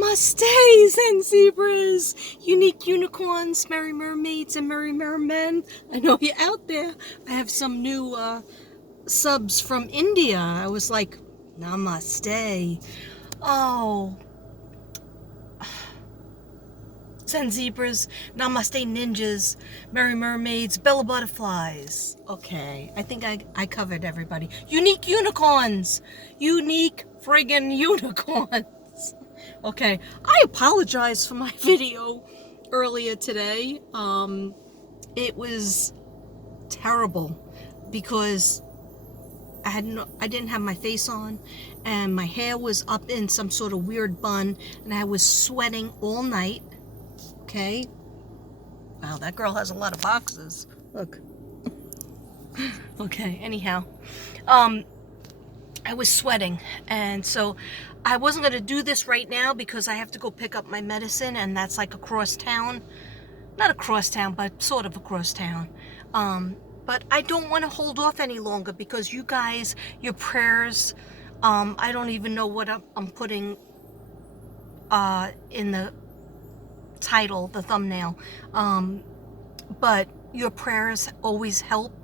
Namaste, Zen Zebras, unique unicorns, merry mermaids, and merry mermen. I know you're out there. I have some new subs from India. I was like, Namaste. Oh, Zen Zebras, Namaste Ninjas, merry mermaids, Bella Butterflies. Okay, I think I covered everybody. Unique unicorns. Unique friggin' unicorns. Okay, I apologize for my video earlier today. It was terrible because I didn't have my face on, and my hair was up in some sort of weird bun, and I was sweating all night. Okay. Wow, that girl has a lot of boxes. Look. Okay, anyhow. I was sweating, and so I wasn't going to do this right now because I have to go pick up my medicine, and that's like across town. Not across town, but sort of across town. But I don't want to hold off any longer because you guys, your prayers, I don't even know what I'm putting in the title, the thumbnail. But your prayers always help.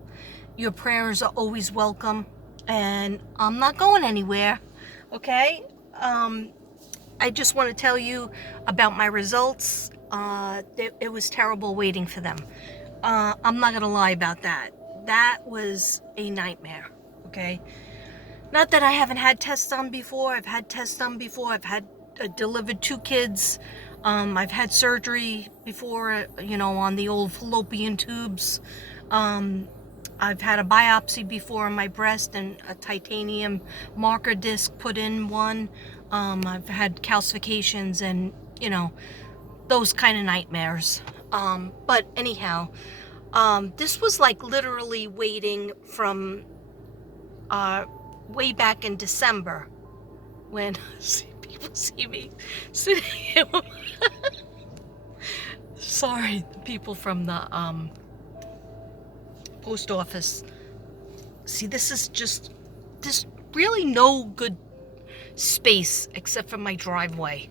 Your prayers are always welcome. And I'm not going anywhere, okay? I just want to tell you about my results. It was terrible waiting for them. I'm not going to lie about that. That was a nightmare, okay? Not that I haven't had tests done before. I've had tests done before. I've had delivered 2 kids. I've had surgery before, on the old fallopian tubes. I've had a biopsy before on my breast and a titanium marker disc put in one. I've had calcifications and, those kind of nightmares. But anyhow, this was like literally waiting from way back in December when people see me sitting here. Sorry, the people from the post office. See, there's really no good space except for my driveway.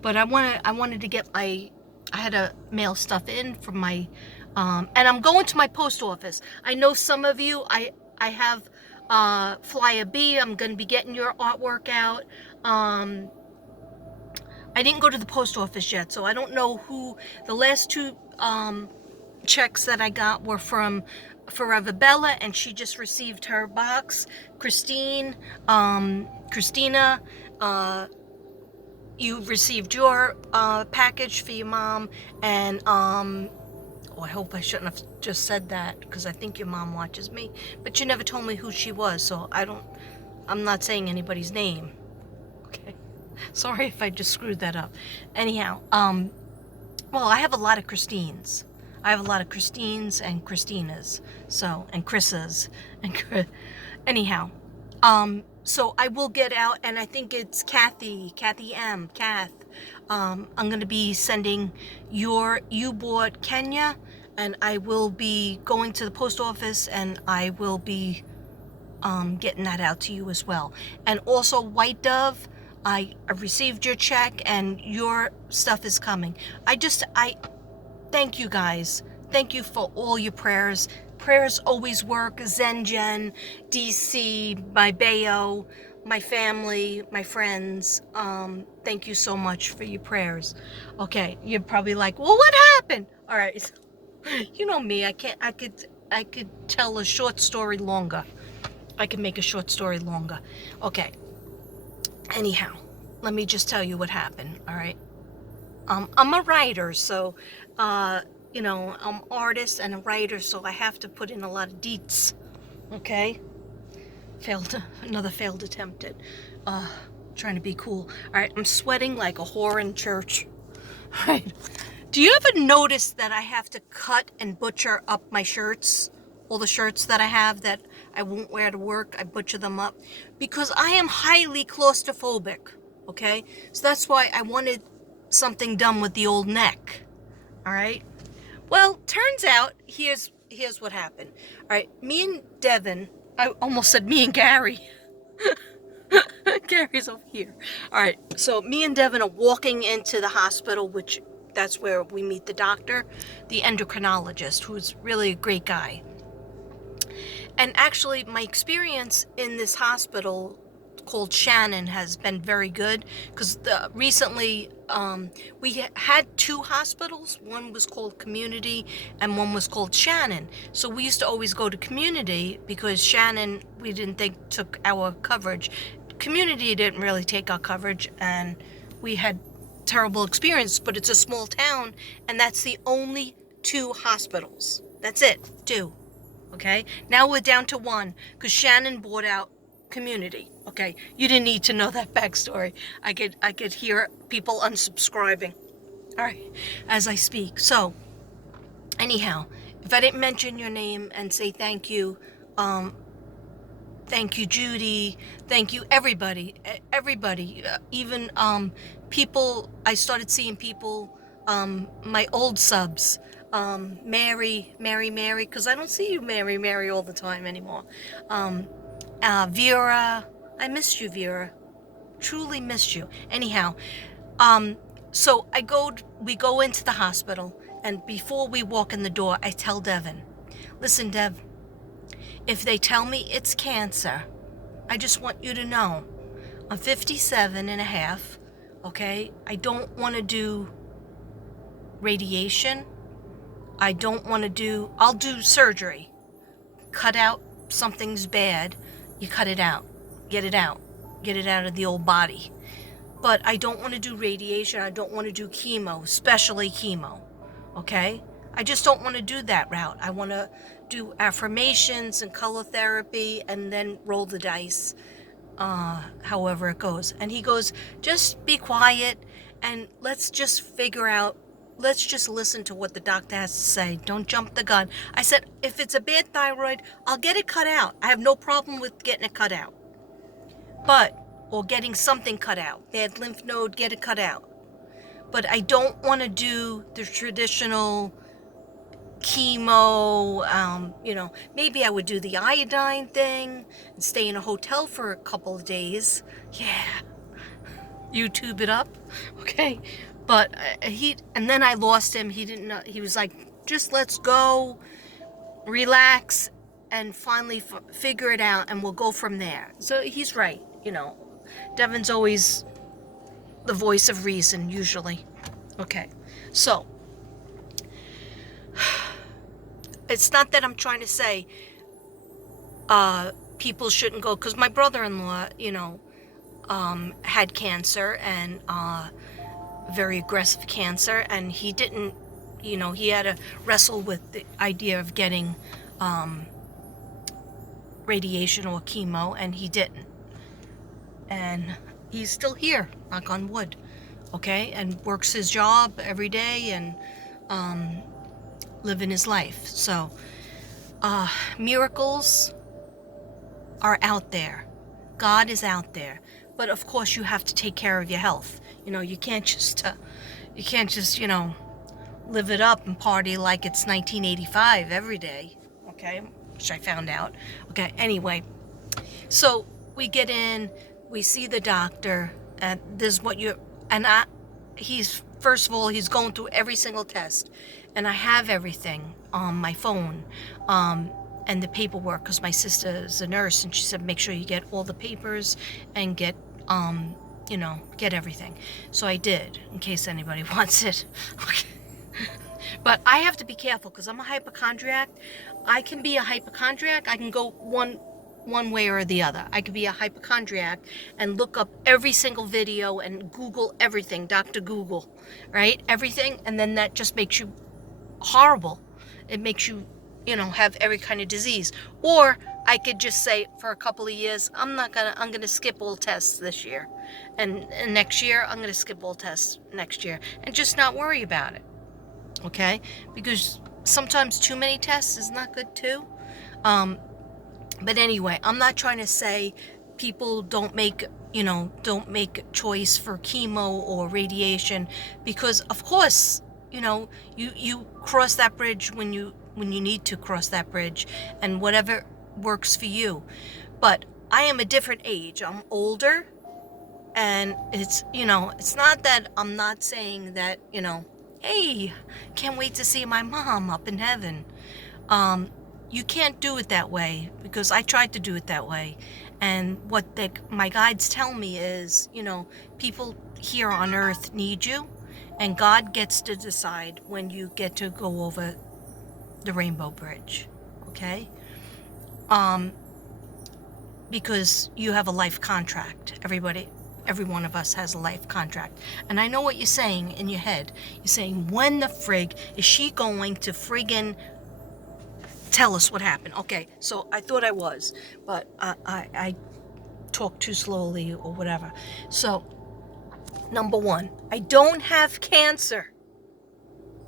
But I wanted to get I had to mail stuff in from my, and I'm going to my post office. I know some of you, I have Flyer B. I'm going to be getting your artwork out. I didn't go to the post office yet, so I don't know who. The last 2 checks that I got were from Forever Bella, and she just received her box. Christina, you received your package for your mom, and I hope I shouldn't have just said that because I think your mom watches me, but you never told me who she was, so I'm not saying anybody's name. Okay, sorry if I just screwed that up. Anyhow, well, I have a lot of Christines. I have a lot of Christines and Christinas, and Chris's, and anyhow, so I will get out, and I think it's Kathy M, Kath. I'm going to be sending you bought Kenya, and I will be going to the post office, and I will be getting that out to you as well. And also White Dove, I received your check, and your stuff is coming. I thank you guys. Thank you for all your prayers. Prayers always work. Zen Jen, DC, my Bayo, my family, my friends. Thank you so much for your prayers. Okay, you're probably like, well, what happened? All right. You know me. I could tell a short story longer. I can make a short story longer. Okay. Anyhow, let me just tell you what happened. All right. I'm a writer, so, I'm an artist and a writer, so I have to put in a lot of deets, okay? Another failed attempt at, trying to be cool. All right, I'm sweating like a whore in church. All right. Do you ever notice that I have to cut and butcher up my shirts? All the shirts that I have that I won't wear to work, I butcher them up because I am highly claustrophobic, okay? So that's why I wanted something done with the old neck. All right. Well, turns out here's what happened. All right, me and Devin, I almost said me and Gary. Gary's over here. All right, so me and Devin are walking into the hospital, which that's where we meet the doctor, the endocrinologist, who's really a great guy. And actually, my experience in this hospital called Shannon has been very good, because recently we had two hospitals. One was called Community and one was called Shannon. So we used to always go to Community because Shannon, we didn't think took our coverage. Community didn't really take our coverage, and we had terrible experience. But it's a small town, and that's the only two hospitals. That's it, two. Okay, now we're down to one because Shannon bought out Community. Okay, you didn't need to know that backstory. I could hear people unsubscribing. All right, as I speak. So anyhow, if I didn't mention your name and say thank you, thank you, Judy. Thank you, everybody. Everybody, even people. I started seeing people, my old subs, Mary, because I don't see you, Mary, all the time anymore. Vera, I missed you, Vera. Truly missed you. Anyhow, so we go into the hospital, and before we walk in the door, I tell Devin, listen, Dev, if they tell me it's cancer, I just want you to know I'm 57 and a half, okay? I don't want to do radiation. I don't want to I'll do surgery. Cut out something's bad, you cut it out. Get it out. Get it out of the old body. But I don't want to do radiation. I don't want to do chemo, especially chemo, okay? I just don't want to do that route. I want to do affirmations and color therapy and then roll the dice, however it goes. And he goes, just be quiet and let's just listen to what the doctor has to say. Don't jump the gun. I said, if it's a bad thyroid, I'll get it cut out. I have no problem with getting it cut out. Or getting something cut out. Bad lymph node, get it cut out. But I don't want to do the traditional chemo, maybe I would do the iodine thing and stay in a hotel for a couple of days. Yeah. YouTube it up. Okay. But and then I lost him. He didn't know. He was like, just let's go, relax, and finally figure it out, and we'll go from there. So he's right. Devin's always the voice of reason, usually. Okay. So, it's not that I'm trying to say people shouldn't go, because my brother-in-law, had cancer, and very aggressive cancer, and he didn't, he had to wrestle with the idea of getting radiation or chemo, and he didn't. And he's still here, knock on wood, okay, and works his job every day and living his life. So miracles are out there. God is out there. But of course you have to take care of your health. You can't just live it up and party like it's 1985 every day, okay? Which I found out. Okay, anyway. So we get in, we see the doctor, and this is what he's, first of all, he's going through every single test, and I have everything on my phone, and the paperwork, because my sister is a nurse, and she said, make sure you get all the papers and get everything. So I did, in case anybody wants it. Okay. But I have to be careful, because I'm a hypochondriac. I can be a hypochondriac. I can go one way or the other. I could be a hypochondriac and look up every single video and Google everything, Dr. Google, right? Everything, and then that just makes you horrible. It makes you, have every kind of disease. Or I could just say for a couple of years, I'm gonna skip all tests this year. And next year, I'm gonna skip all tests next year and just not worry about it. Okay? Because sometimes too many tests is not good too. But anyway, I'm not trying to say people don't make choice for chemo or radiation, because of course, you cross that bridge when you need to cross that bridge, and whatever works for you. But I am a different age. I'm older, And it's, it's not that I'm not saying that, hey, can't wait to see my mom up in heaven. You can't do it that way, because I tried to do it that way. And what my guides tell me is, people here on earth need you, and God gets to decide when you get to go over the Rainbow Bridge. Okay? Because you have a life contract. Every one of us has a life contract. And I know what you're saying in your head. You're saying, when the frig is she going to friggin' tell us what happened? Okay, so I thought I was, but I talked too slowly or whatever. So, number one, I don't have cancer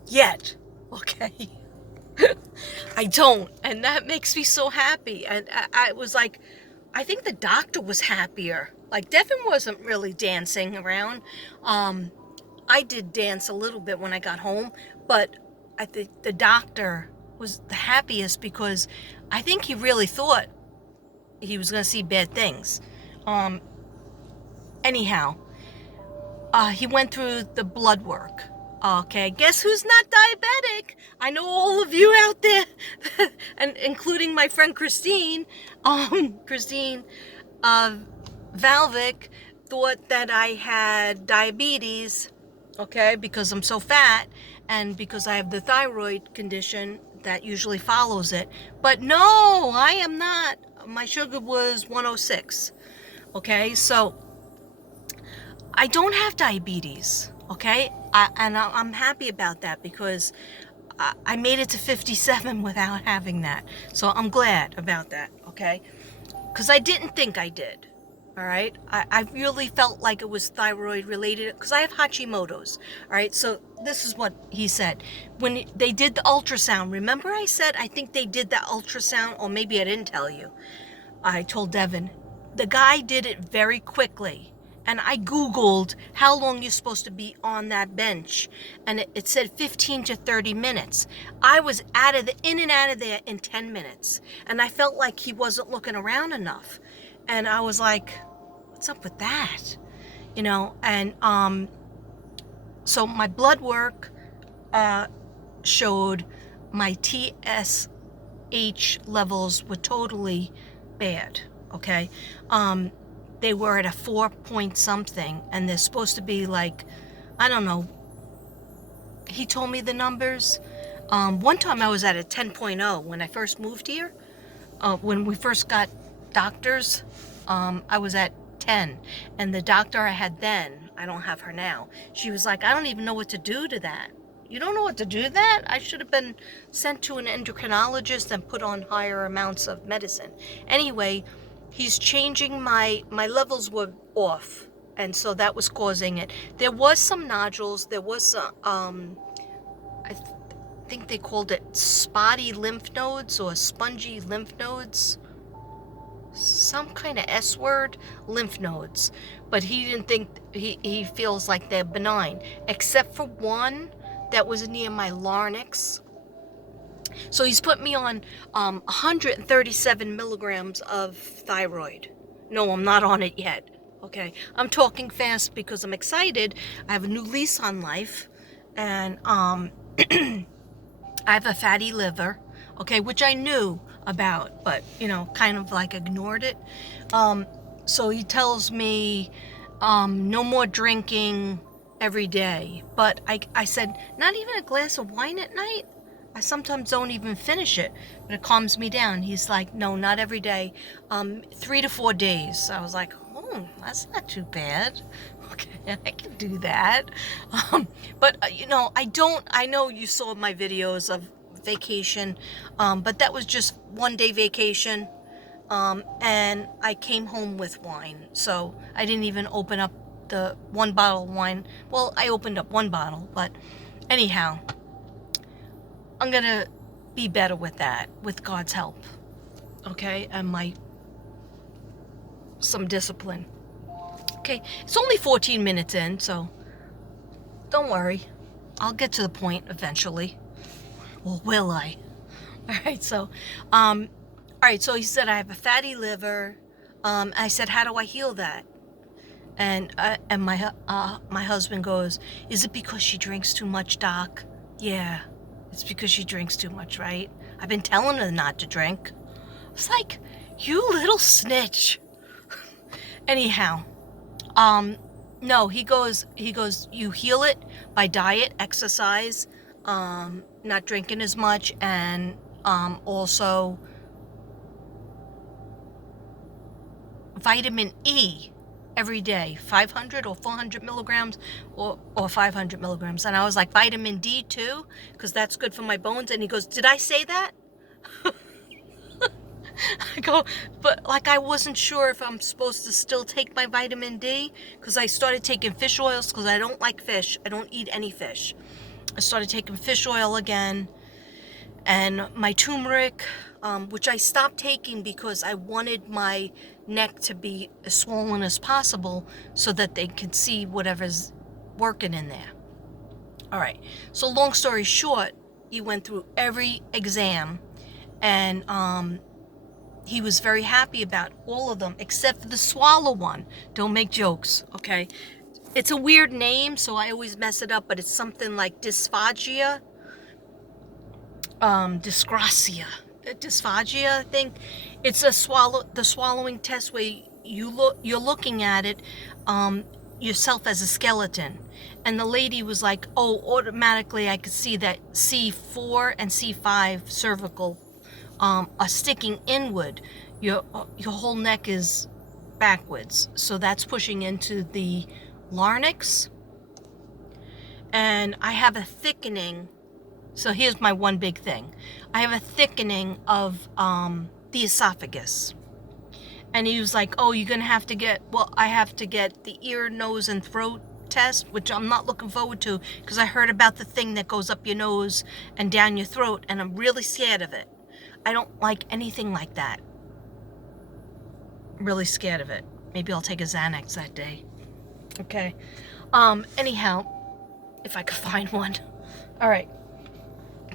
yet. Okay? I don't. And that makes me so happy. And I was like, I think the doctor was happier. Like, Devin wasn't really dancing around. I did dance a little bit when I got home, but I think the doctor was the happiest, because I think he really thought he was going to see bad things. Anyhow, he went through the blood work. Okay, guess who's not diabetic? I know all of you out there, and including my friend Christine. Christine Valvic thought that I had diabetes, okay, because I'm so fat, and because I have the thyroid condition that usually follows it. But no, I am not. My sugar was 106. Okay, so I don't have diabetes, okay? I'm happy about that, because I made it to 57 without having that. So I'm glad about that, okay? Because I didn't think I did, all right? I really felt like it was thyroid related, because I have Hashimoto's, all right? So this is what he said. When they did the ultrasound, remember I said I think they did the ultrasound, or maybe I didn't tell you. I told Devin, the guy did it very quickly. And I Googled how long you're supposed to be on that bench. And it said 15 to 30 minutes. I was in and out of there in 10 minutes. And I felt like he wasn't looking around enough. And I was like, what's up with that? And so my blood work showed my TSH levels were totally bad, okay? They were at a 4 point something, and they're supposed to be like, I don't know. He told me the numbers. One time I was at a 10.0 when I first moved here. When we first got doctors, I was at 10. And the doctor I had then, I don't have her now, she was like, I don't even know what to do to that. You don't know what to do to that? I should have been sent to an endocrinologist and put on higher amounts of medicine. Anyway, he's changing my levels were off, and so that was causing it. There was some nodules. There was some, I think they called it spotty lymph nodes or spongy lymph nodes. Some kind of S word, lymph nodes. But he didn't think, he feels like they're benign, except for one that was near my larynx. So he's put me on 137 milligrams of thyroid. No, I'm not on it yet. Okay, I'm talking fast because I'm excited. I have a new lease on life, and I have a fatty liver, okay, which I knew about, but kind of like ignored it. So he tells me no more drinking every day. But I said, not even a glass of wine at night? I sometimes don't even finish it, but it calms me down. He's like, no, not every day. 3 to 4 days. I was like, oh, that's not too bad. Okay, I can do that. But I know you saw my videos of vacation, but that was just 1 day vacation. And I came home with wine, so I didn't even open up the 1 bottle of wine. Well, I opened up 1 bottle, but anyhow, I'm gonna be better with that, with God's help, okay, and some discipline. Okay, it's only 14 minutes in, so don't worry, I'll get to the point eventually. Or will I? All right, so he said I have a fatty liver. I said, how do I heal that? And my husband goes, "Is it because she drinks too much, Doc?" Yeah, it's because she drinks too much, right? I've been telling her not to drink. It's like, you little snitch. Anyhow, no, he goes, you heal it by diet, exercise, not drinking as much, and also vitamin E every day, 500 or 400 milligrams or 500 milligrams. And I was like, vitamin D too, because that's good for my bones. And he goes, did I say that? I go, but like, I wasn't sure if I'm supposed to still take my vitamin D, because I started taking fish oils because I don't like fish. I don't eat any fish. I started taking fish oil again, and my turmeric, which I stopped taking because I wanted my neck to be as swollen as possible so that they could see whatever's working in there. All right, so long story short, he went through every exam, and he was very happy about all of them except for the swallow one. Don't make jokes, okay? It's a weird name, so I always mess it up, but it's something like dysphagia, dysgracia, dysphagia, I think. It's the swallowing test where you're looking at it yourself as a skeleton. And the lady was like, oh, automatically I could see that C4 and C5 cervical are sticking inward. Your whole neck is backwards, so that's pushing into the larynx. And I have a thickening. So here's my one big thing. I have a thickening of the esophagus. And he was like, oh, you're going to have to get, well, I have to get the ear, nose, and throat test, which I'm not looking forward to because I heard about the thing that goes up your nose and down your throat, and I'm really scared of it. I don't like anything like that. I'm really scared of it. Maybe I'll take a Xanax that day. Okay. Anyhow, if I could find one. All right.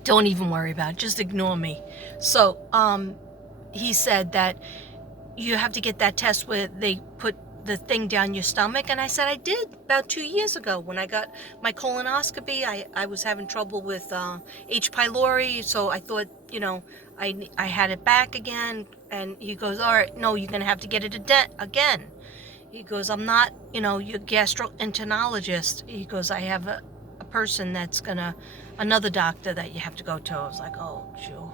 Don't even worry about it. Just ignore me. So, he said that you have to get that test where they put the thing down your stomach. And I said, I did about 2 years ago when I got my colonoscopy. I was having trouble with H. pylori. So I thought, I had it back again. And he goes, all right, no, you're going to have to get it again. He goes, I'm not, your gastroenterologist. He goes, I have a person that's another doctor that you have to go to. I was like, oh, Joe.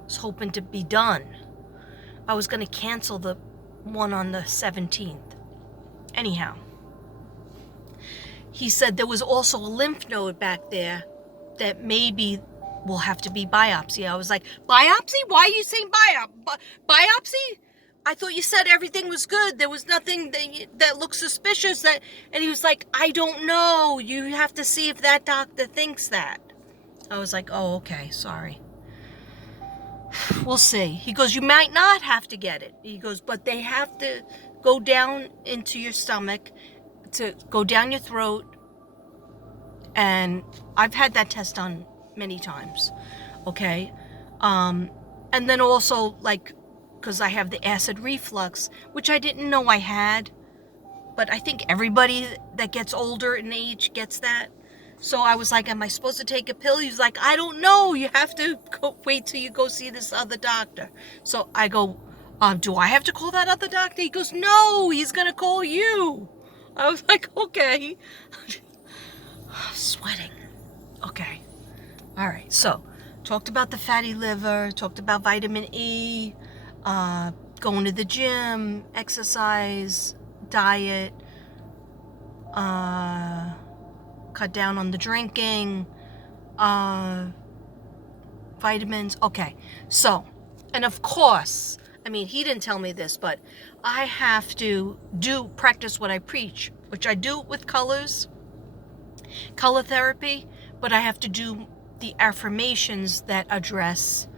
I was hoping to be done. I was going to cancel the one on the 17th. Anyhow, he said there was also a lymph node back there that maybe will have to be biopsy. I was like, biopsy? Why are you saying biopsy? I thought you said everything was good. There was nothing that looked suspicious. And he was like, I don't know. You have to see if that doctor thinks that. I was like, oh, okay, sorry. We'll see. He goes, you might not have to get it. He goes, but they have to go down into your stomach, to go down your throat. And I've had that test done many times. Okay. And then also, because I have the acid reflux, which I didn't know I had, but I think everybody that gets older in age gets that. So I was like, am I supposed to take a pill? He's like, I don't know. You have to wait till you go see this other doctor. So I go, do I have to call that other doctor? He goes, no, he's going to call you. I was like, okay. Sweating. Okay. All right. So talked about the fatty liver, talked about vitamin E, going to the gym, exercise, diet, cut down on the drinking, vitamins. Okay, so, and of course, he didn't tell me this, but I have to practice what I preach, which I do with color therapy, but I have to do the affirmations that address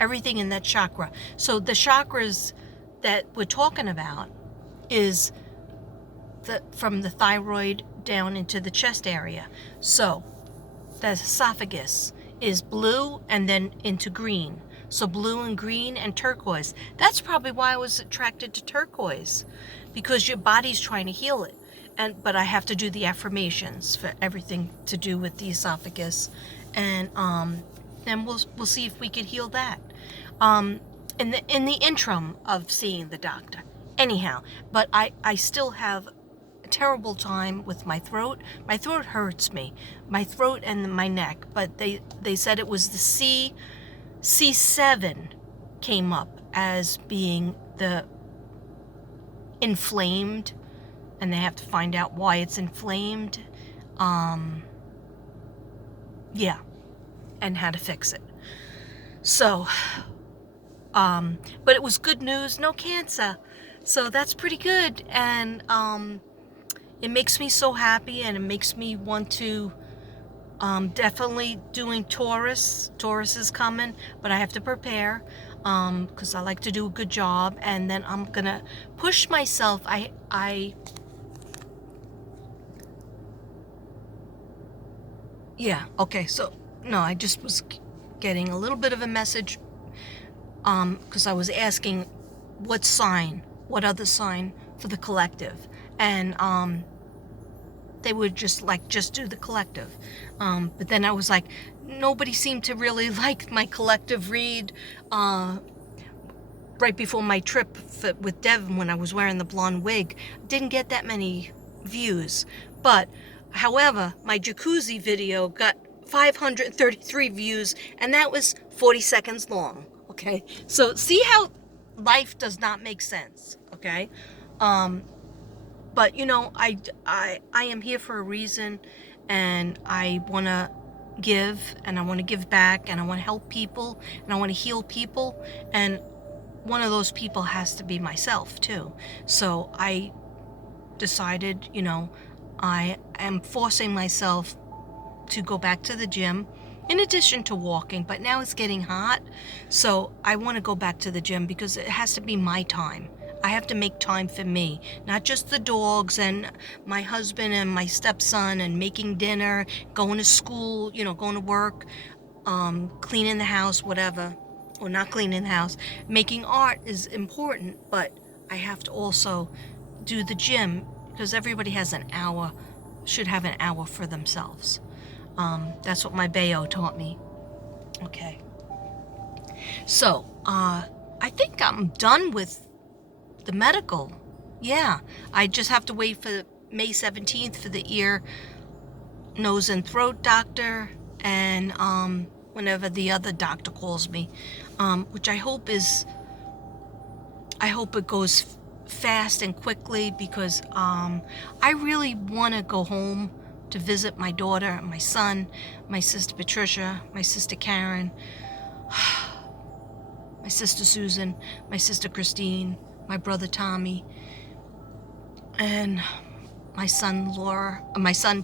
everything in that chakra. So the chakras that we're talking about is from the thyroid down into the chest area. So the esophagus is blue and then into green. So blue and green and turquoise. That's probably why I was attracted to turquoise, because your body's trying to heal it. But I have to do the affirmations for everything to do with the esophagus, and then we'll see if we can heal that. In the interim of seeing the doctor. Anyhow, but I still have a terrible time with my throat. My throat hurts me, my throat and my neck. But they said it was the C7 came up as being the inflamed, and they have to find out why it's inflamed. Yeah, and how to fix it. So, but it was good news, no cancer. So that's pretty good, and it makes me so happy, and it makes me want to definitely doing Taurus. Taurus is coming, but I have to prepare because I like to do a good job, and then I'm gonna push myself. Yeah, okay, so no, I just was getting a little bit of a message because I was asking what other sign for the collective, and they would just do the collective, but then I was like, nobody seemed to really like my collective read right before my trip with Devin when I was wearing the blonde wig. Didn't get that many views, but however, my jacuzzi video got 533 views, and that was 40 seconds long. Okay, so see how life does not make sense. Okay, but I am here for a reason, and I want to give, and I want to give back, and I want to help people, and I want to heal people, and one of those people has to be myself too. So I decided, I am forcing myself to go back to the gym in addition to walking, but now it's getting hot, so I want to go back to the gym because it has to be my time. I have to make time for me, not just the dogs and my husband and my stepson and making dinner, going to school, going to work, cleaning the house, whatever, or not cleaning the house. Making art is important, but I have to also do the gym because everybody has should have an hour for themselves. That's what my Bayo taught me. Okay. So, I think I'm done with the medical. Yeah. I just have to wait for May 17th for the ear, nose, and throat doctor, and whenever the other doctor calls me, which I hope it goes fast and quickly, because I really want to go home to visit my daughter, my son, my sister Patricia, my sister Karen, my sister Susan, my sister Christine, my brother Tommy, and my son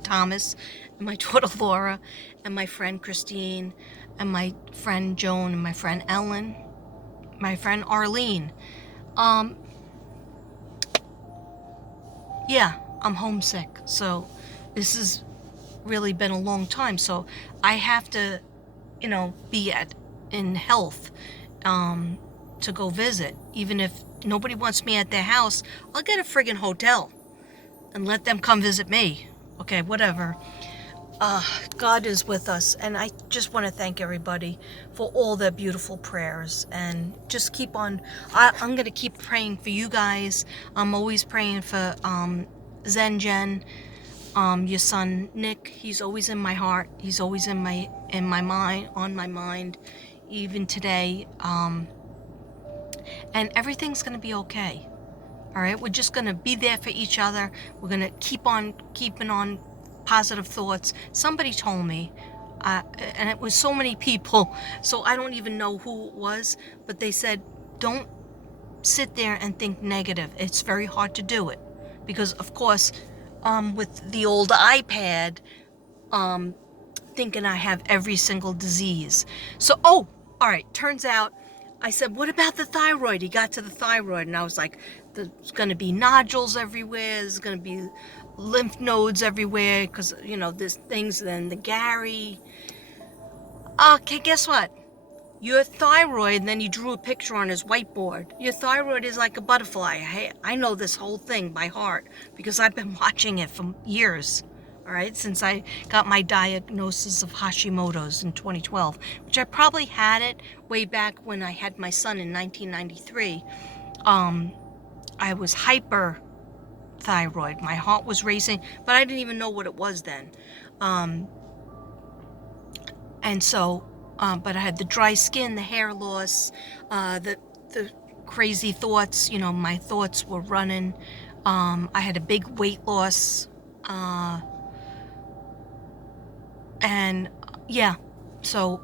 Thomas, and my daughter Laura, and my friend Christine, and my friend Joan, and my friend Ellen, my friend Arlene. Yeah, I'm homesick, so this has really been a long time, so I have to, be in health to go visit. Even if nobody wants me at their house, I'll get a friggin' hotel and let them come visit me. Okay, whatever. God is with us, and I just want to thank everybody for all their beautiful prayers, and just keep on. I'm going to keep praying for you guys. I'm always praying for Zen Jen, your son Nick. He's always in my heart. He's always in my mind, on my mind, even today. And everything's going to be okay. All right, we're just going to be there for each other. We're going to keep on keeping on positive thoughts. Somebody told me, and it was so many people, so I don't even know who it was, but they said, don't sit there and think negative. It's very hard to do it because, of course, with the old iPad, thinking I have every single disease. So, all right, turns out, I said, what about the thyroid? He got to the thyroid, and I was like, there's going to be nodules everywhere. There's going to be lymph nodes everywhere because, there's things, then the Gary. Okay, guess what? your thyroid, and then he drew a picture on his whiteboard. Your thyroid is like a butterfly. I know this whole thing by heart because I've been watching it for years. All right, since I got my diagnosis of Hashimoto's in 2012, which I probably had it way back when I had my son in 1993. I was hyperthyroid. My heart was racing, but I didn't even know what it was then. And so, but I had the dry skin, the hair loss, the crazy thoughts. You know, my thoughts were running. I had a big weight loss. And yeah, so,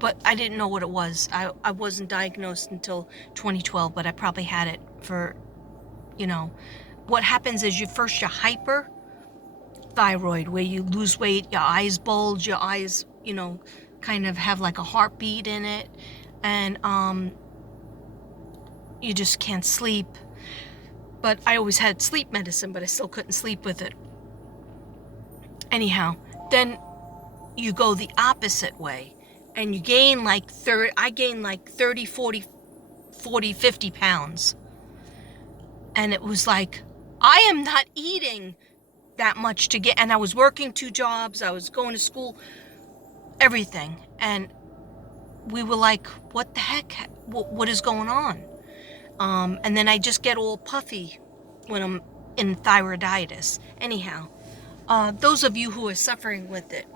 but I didn't know what it was. I wasn't diagnosed until 2012, but I probably had it for, you know, what happens is you're hyperthyroid, where you lose weight, your eyes bulge, your eyes, you know, kind of have like a heartbeat in it, and you just can't sleep. But I always had sleep medicine, but I still couldn't sleep with it. Anyhow, then you go the opposite way and you gain like 30, I gained like 30, 40, 50 pounds. And it was like, I am not eating that much to get, and I was working 2 jobs, I was going to school, everything. And we were like, what the heck? What is going on? And then I just get all puffy when I'm in thyroiditis. Anyhow, those of you who are suffering with it,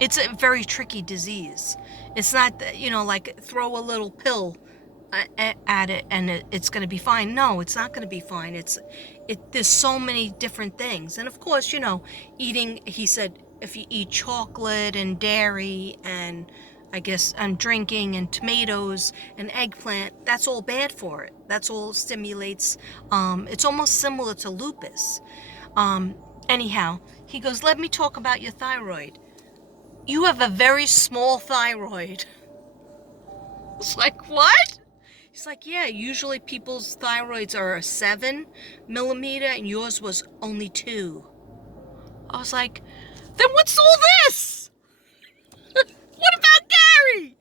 it's a very tricky disease. It's not, you know, like throw a little pill at it and it's going to be fine. No, it's not going to be fine. There's so many different things. And of course, you know, eating, he said, if you eat chocolate and dairy and I guess drinking and tomatoes and eggplant, that's all bad for it. That's all stimulates. It's almost similar to lupus. Anyhow, he goes, let me talk about your thyroid. You have a very small thyroid. It's like, what? He's like, yeah, usually people's thyroids are a 7 millimeter and yours was only 2. I was like, then what's all this? What about Gary?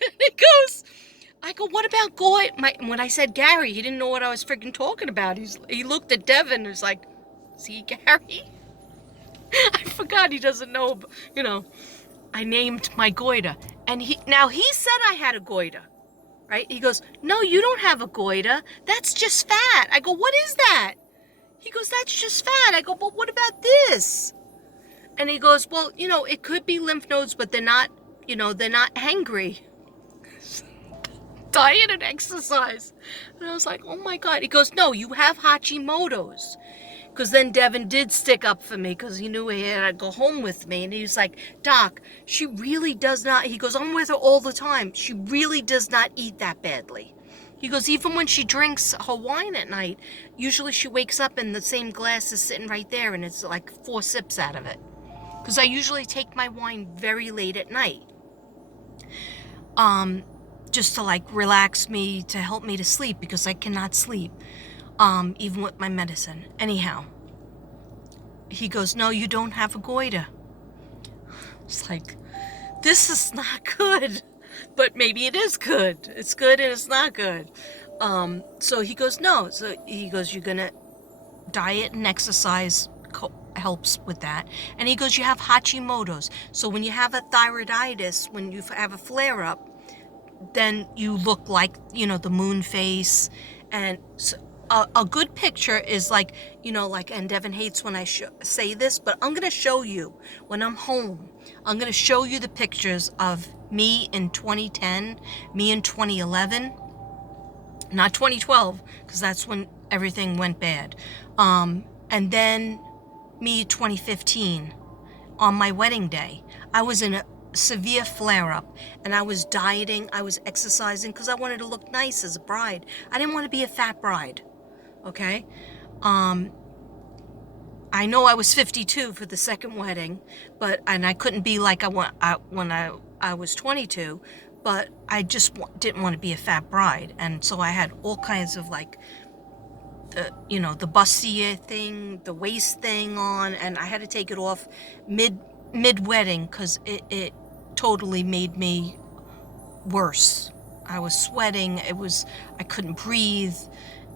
And he goes, I go, what about Goy? When I said Gary, he didn't know what I was freaking talking about. He looked at Devin and was like, see Gary? I forgot he doesn't know, you know, I named my goiter. And he said I had a goiter, right? He goes, no, you don't have a goiter. That's just fat. I go, what is that? He goes, that's just fat. I go, but what about this? And he goes, well, you know, it could be lymph nodes, but they're not, you know, they're not hangry. Diet and exercise. And I was like, oh my God. He goes, no, you have Hashimoto's. Because then Devin did stick up for me because he knew he had to go home with me. And he was like, Doc, she really does not, he goes, I'm with her all the time. She really does not eat that badly. He goes, even when she drinks her wine at night, usually she wakes up and the same glass is sitting right there and it's like 4 sips out of it. Because I usually take my wine very late at night. Just to like relax me, to help me to sleep because I cannot sleep. Even with my medicine. Anyhow, he goes, no, you don't have a goiter. It's like, this is not good, but maybe it is good. It's good and it's not good. So he goes, no. So he goes, you're gonna diet and exercise helps with that. And he goes, you have Hashimoto's. So when you have a thyroiditis, when you have a flare up, then you look like, you know, the moon face. And so, a good picture is like, you know, like, and Devin hates when I say this, but I'm going to show you when I'm home. I'm going to show you the pictures of me in 2010, me in 2011, not 2012, because that's when everything went bad. And then me 2015 on my wedding day. I was in a severe flare-up and I was dieting, I was exercising because I wanted to look nice as a bride. I didn't want to be a fat bride. Okay, I know I was 52 for the second wedding, and I couldn't be like when I was 22, but I just didn't want to be a fat bride, and so I had all kinds of like, the bustier thing, the waist thing on, and I had to take it off mid wedding because it totally made me worse. I was sweating. I couldn't breathe.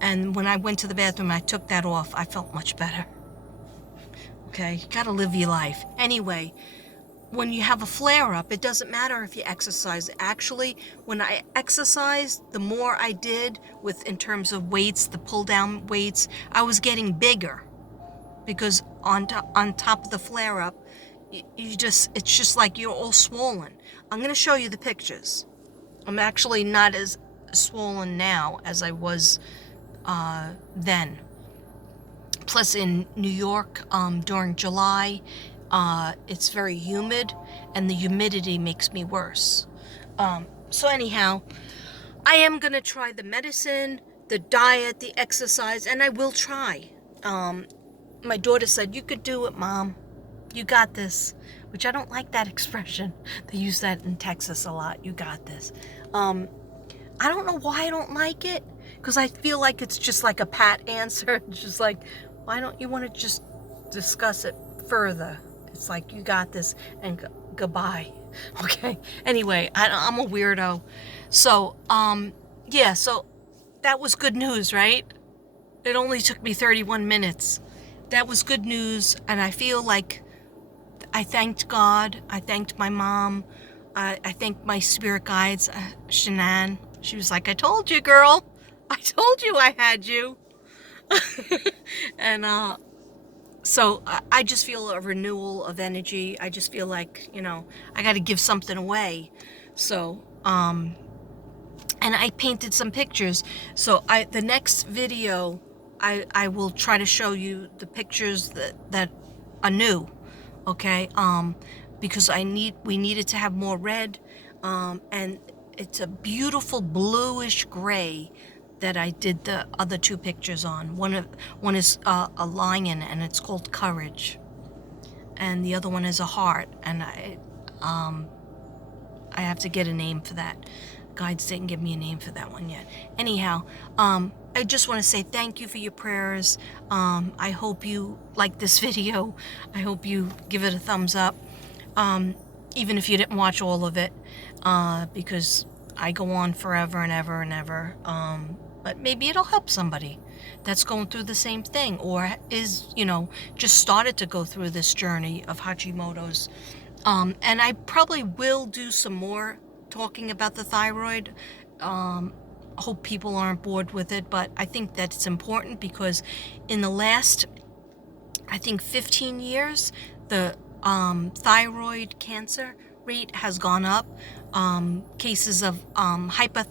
And when I went to the bathroom and I took that off, I felt much better. Okay, you gotta live your life. Anyway, when you have a flare-up, it doesn't matter if you exercise. Actually, when I exercised, the more I did in terms of weights, the pull-down weights, I was getting bigger. Because on top of the flare-up, it's just like you're all swollen. I'm gonna show you the pictures. I'm actually not as swollen now as I was then. Plus, in New York, during July, it's very humid, and the humidity makes me worse. So anyhow, I am gonna try the medicine, the diet, the exercise, and I will try. My daughter said, "You could do it, Mom. You got this," which I don't like that expression. They use that in Texas a lot. You got this. I don't know why I don't like it, because I feel like it's just like a pat answer. It's just like, why don't you want to just discuss it further? It's like, you got this, and goodbye. Okay. Anyway, I'm a weirdo. So, yeah, so that was good news, right? It only took me 31 minutes. That was good news, and I feel like I thanked God. I thanked my mom. I thanked my spirit guides, Shanann. She was like, "I told you, girl. I told you I had you." And so I just feel a renewal of energy. I just feel like, I got to give something away. So, and I painted some pictures. So the next video, I will try to show you the pictures that are new. Okay, because we needed to have more red, and it's a beautiful bluish gray that I did the other two pictures on. One is a lion, and it's called Courage, and the other one is a heart, and I have to get a name for that. Guides didn't give me a name for that one yet. Anyhow, I just want to say thank you for your prayers. I hope you like this video. I hope you give it a thumbs up, even if you didn't watch all of it, because I go on forever and ever and ever. But maybe it'll help somebody that's going through the same thing, or is, just started to go through this journey of Hashimoto's. And I probably will do some more talking about the thyroid. Hope people aren't bored with it, but I think that it's important because in the last, I think 15 years, the thyroid cancer rate has gone up. Cases of hypothyroidism